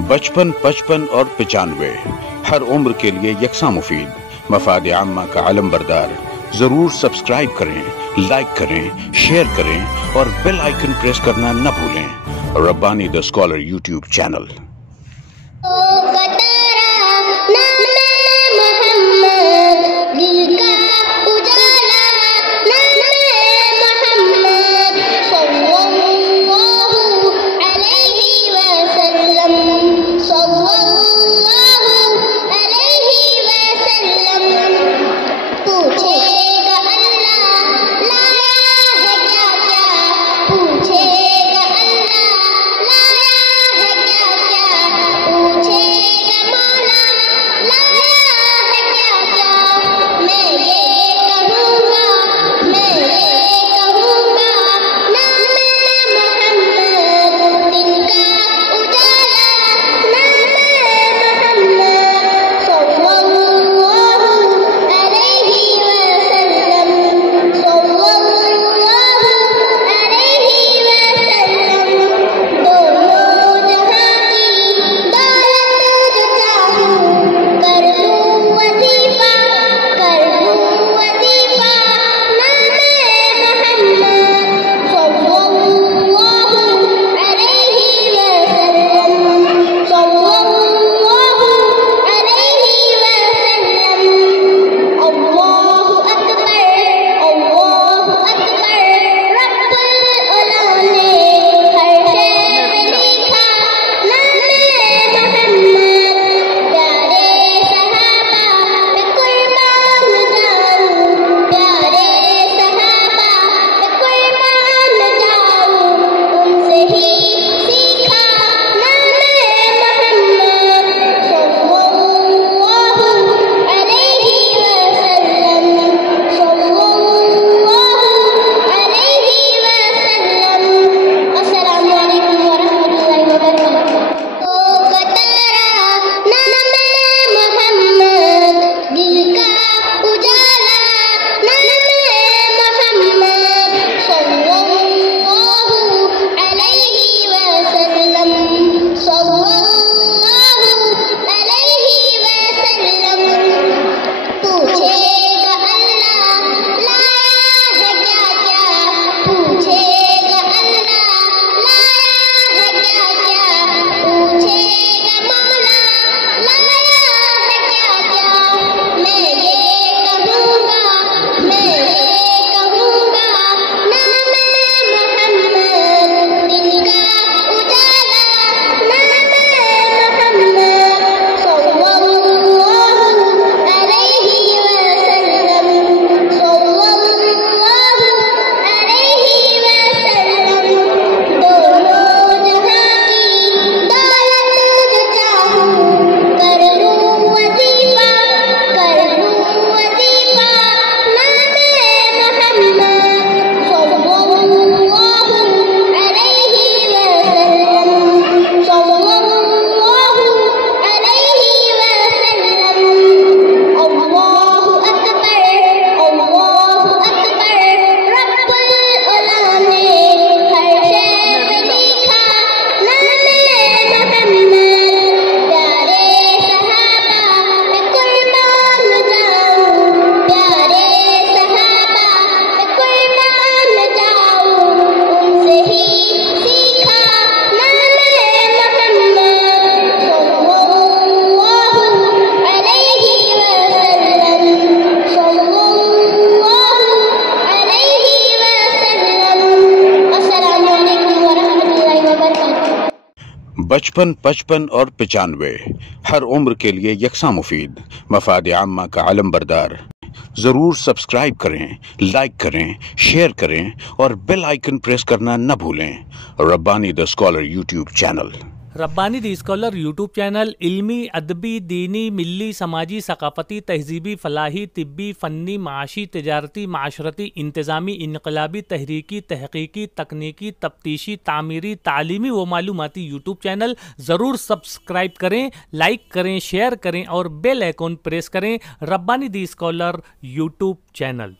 55, 55 और 95 हर उम्र के लिए यकसा मुफीद, मफाद आम्मा का अलम बरदार। जरूर सब्सक्राइब करें, लाइक करें, शेयर करें और बेल आइकन प्रेस करना न भूलें। Rabbani the scholar YouTube channel. बचपन, 55 और 95 हर उम्र के लिए यकसा मुफीद, मफाद आम्मा का अलम बरदार। जरूर सब्सक्राइब करें, लाइक करें, शेयर करें और बेल आइकन प्रेस करना न भूलें। Rabbani the scholar YouTube channel. Rabbani the scholar YouTube channel इल्मी, अदबी, दीनी, मिली, समाजी, सकाफती, तहजीबी, फलाही, तिब्बी, फ़न्नी, माशी, तजारती, माशरती, इंतज़ामी, इनकलाबी, तहरीकी, तहकीकी, तकनीकी, तफ्तीशी, तामीरी, तालीमी व मालूमाती यूट्यूब चैनल। ज़रूर सब्सक्राइब करें, लाइक करें, शेयर करें और बेल आइकन प्रेस करें। Rabbani the scholar YouTube channel.